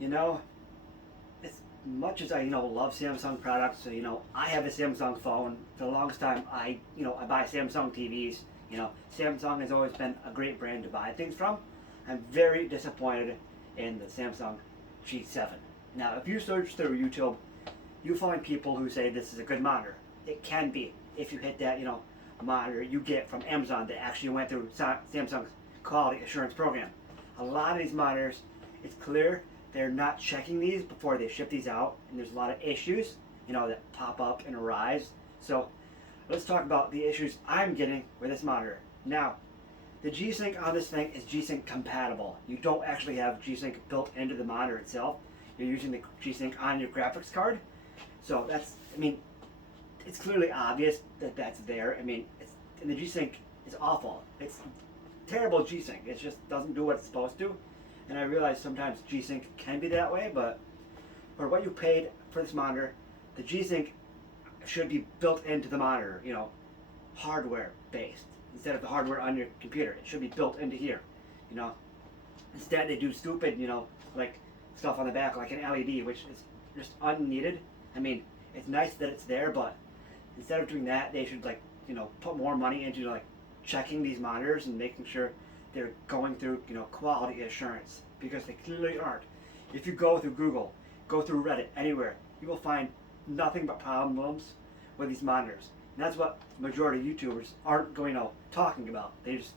You know, as much as I, love Samsung products, so, I have a Samsung phone. For the longest time, I buy Samsung TVs. Samsung has always been a great brand to buy things from. I'm very disappointed in the Samsung G7. Now, if you search through YouTube, you find people who say this is a good monitor. It can be if you hit that, monitor you get from Amazon that actually went through Samsung's quality assurance program. A lot of these monitors, it's clear they're not checking these before they ship these out, and there's a lot of issues, that pop up and arise. So let's talk about the issues I'm getting with this monitor. Now, the G-Sync on this thing is G-Sync compatible. You don't actually have G-Sync built into the monitor itself. You're using the G-Sync on your graphics card. So it's clearly obvious that that's there. And the G-Sync is awful. It's terrible G-Sync. It just doesn't do what it's supposed to. And I realize sometimes G-Sync can be that way, but for what you paid for this monitor, the G-Sync should be built into the monitor, hardware based. Instead of the hardware on your computer, it should be built into here, you know. Instead they do stupid, like stuff on the back like an LED, which is just unneeded. It's nice that it's there, but instead of doing that, they should put more money into checking these monitors and making sure they're going through quality assurance, because they clearly aren't. If you go through Google, go through Reddit, anywhere, you will find nothing but problems with these monitors. And that's what majority of YouTubers aren't going talking about. They just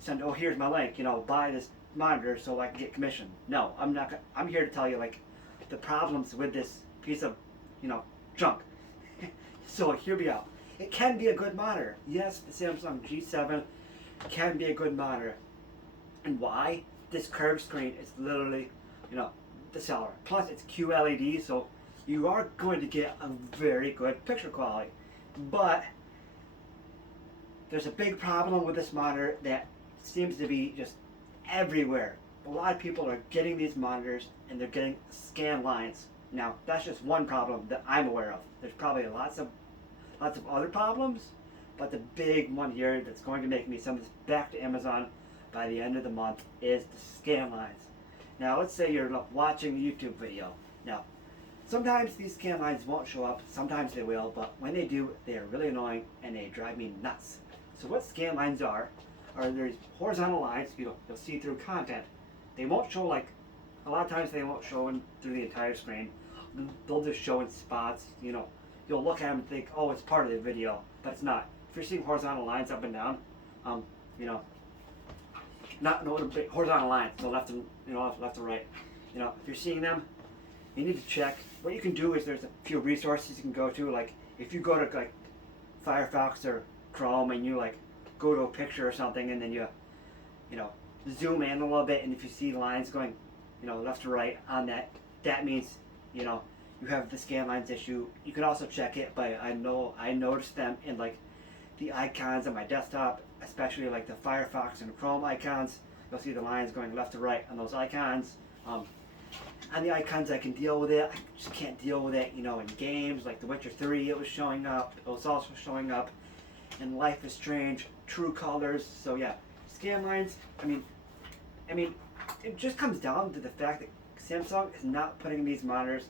send, oh, here's my link, buy this monitor so I can get commission. No, I'm not. I'm here to tell you the problems with this piece of junk. So hear me out. It can be a good monitor. Yes, the Samsung G7 can be a good monitor. And why? This curved screen is literally, the seller. Plus it's QLED, so you are going to get a very good picture quality. But there's a big problem with this monitor that seems to be just everywhere. A lot of people are getting these monitors and they're getting scan lines. Now, that's just one problem that I'm aware of. There's probably lots of other problems, but the big one here that's going to make me send this back to Amazon by the end of the month is the scan lines. Now, let's say you're watching a YouTube video. Now, sometimes these scan lines won't show up, sometimes they will, but when they do, they are really annoying and they drive me nuts. So what scan lines are there's horizontal lines, you'll see through content. They won't show a lot of times they won't show through the entire screen. They'll just show in spots, you'll look at them and think, oh, it's part of the video, but it's not. If you're seeing horizontal lines up and down, not horizontal lines, so left and left to right. If you're seeing them, you need to check. What you can do is there's a few resources you can go to. Like if you go to Firefox or Chrome and you go to a picture or something, and then you zoom in a little bit, and if you see lines going left to right on that, that means you have the scan lines issue. You can also check it by I noticed them in the icons on my desktop, especially the Firefox and Chrome icons. You'll see the lines going left to right on those icons. On the icons I can deal with it. I just can't deal with it, in games like The Witcher 3. It was showing up. It was also showing up in Life is Strange, True Colors. So yeah, scan lines. It just comes down to the fact that Samsung is not putting these monitors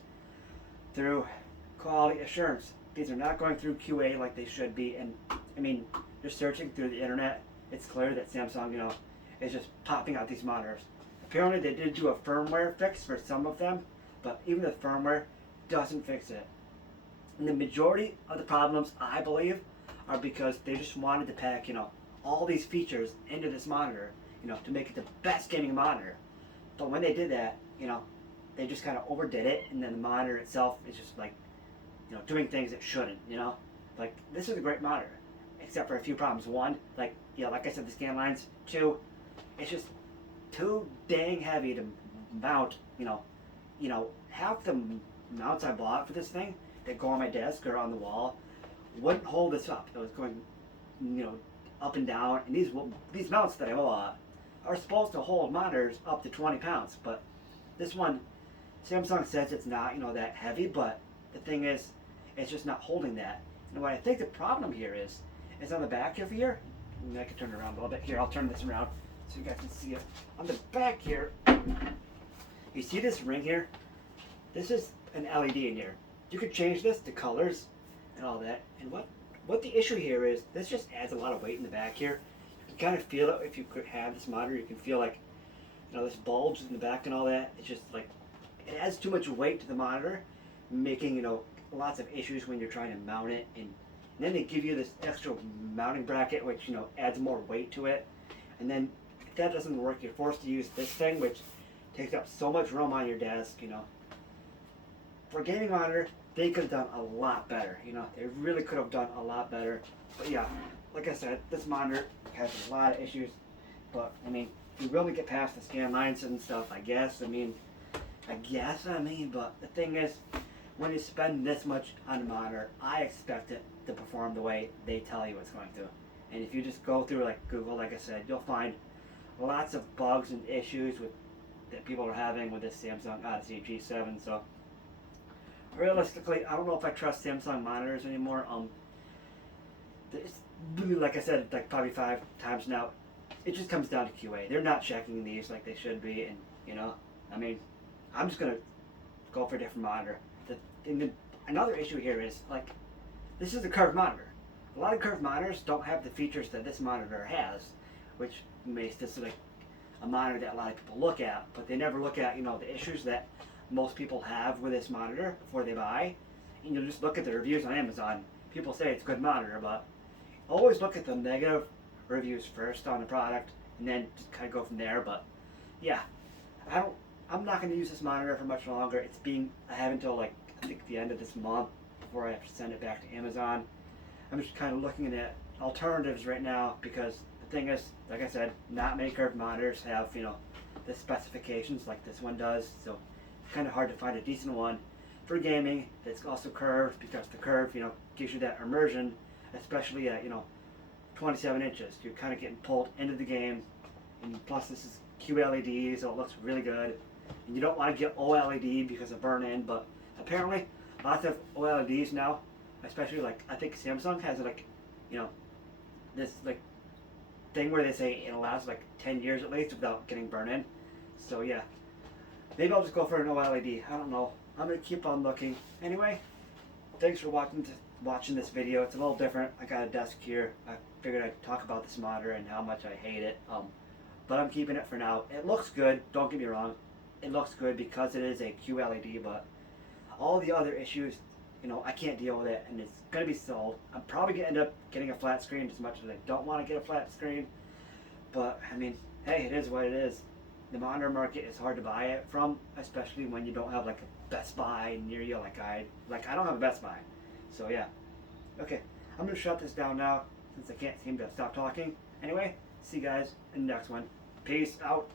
through quality assurance. These are not going through QA like they should be. And just searching through the internet, it's clear that Samsung, is just popping out these monitors. Apparently they did do a firmware fix for some of them, but even the firmware doesn't fix it. And the majority of the problems, I believe, are because they just wanted to pack, all these features into this monitor, to make it the best gaming monitor. But when they did that, they just kind of overdid it, and then the monitor itself is just doing things it shouldn't, this is a great monitor, except for a few problems. One, like I said, the scan lines. Two, it's just too dang heavy to mount, half the mounts I bought for this thing that go on my desk or on the wall wouldn't hold this up. It was going, up and down, and these mounts that I bought are supposed to hold monitors up to 20 pounds, but this one, Samsung says it's not, that heavy, but the thing is, it's just not holding that. And what I think the problem here is on the back of here. I can turn it around a little bit. Here, I'll turn this around so you guys can see it. On the back here, You see this ring here? This is an LED in here. You could change this to colors and all that. And what the issue here is, this just adds a lot of weight in the back here. You can kind of feel it if you could have this monitor. You can feel like, this bulge in the back and all that. It's just like, it adds too much weight to the monitor, making, lots of issues when you're trying to mount it. And then they give you this extra mounting bracket, which, adds more weight to it. And then if that doesn't work, you're forced to use this thing, which takes up so much room on your desk, For a gaming monitor, they could have done a lot better, They really could have done a lot better. But yeah, like I said, this monitor has a lot of issues. But, you really get past the scan lines and stuff, I guess. But the thing is, when you spend this much on a monitor, I expect it to perform the way they tell you it's going to. And if you just go through like Google, like I said, you'll find lots of bugs and issues that people are having with this Samsung Odyssey G7. So realistically, I don't know if I trust Samsung monitors anymore. Like I said, like probably 5 times now, it just comes down to QA. They're not checking these like they should be, and I'm just gonna go for a different monitor. Another issue here is like, this is a curved monitor. A lot of curved monitors don't have the features that this monitor has, which makes this like a monitor that a lot of people look at, but they never look at the issues that most people have with this monitor before they buy. And you'll just look at the reviews on Amazon. People say it's a good monitor, but always look at the negative reviews first on the product, and then just kind of go from there. But yeah, I'm not going to use this monitor for much longer. I have until like I think the end of this month before I have to send it back to Amazon. I'm just kind of looking at alternatives right now, because the thing is, like I said, not many curved monitors have the specifications like this one does. So it's kind of hard to find a decent one for gaming that's also curved, because the curve gives you that immersion, especially at 27 inches. You're kind of getting pulled into the game, and plus this is QLED, so it looks really good. And you don't want to get OLED because of burn-in, but apparently lots of OLEDs now, especially like I think Samsung has like this like thing where they say it lasts like 10 years at least without getting burn-in. So yeah, maybe I'll just go for an OLED. I don't know. I'm gonna keep on looking. Anyway, thanks for watching this video. It's a little different. I got a desk here. I figured I'd talk about this monitor and how much I hate it. But I'm keeping it for now. It looks good. Don't get me wrong. It looks good because it is a QLED, but all the other issues, I can't deal with it, and it's gonna be sold. I'm probably gonna end up getting a flat screen, as much as I don't want to get a flat screen. But hey, it is what it is. The monitor market is hard to buy it from, especially when you don't have like a Best Buy near you. Like I don't have a Best Buy. So yeah. Okay, I'm gonna shut this down now since I can't seem to stop talking. Anyway, see you guys in the next one. Peace out.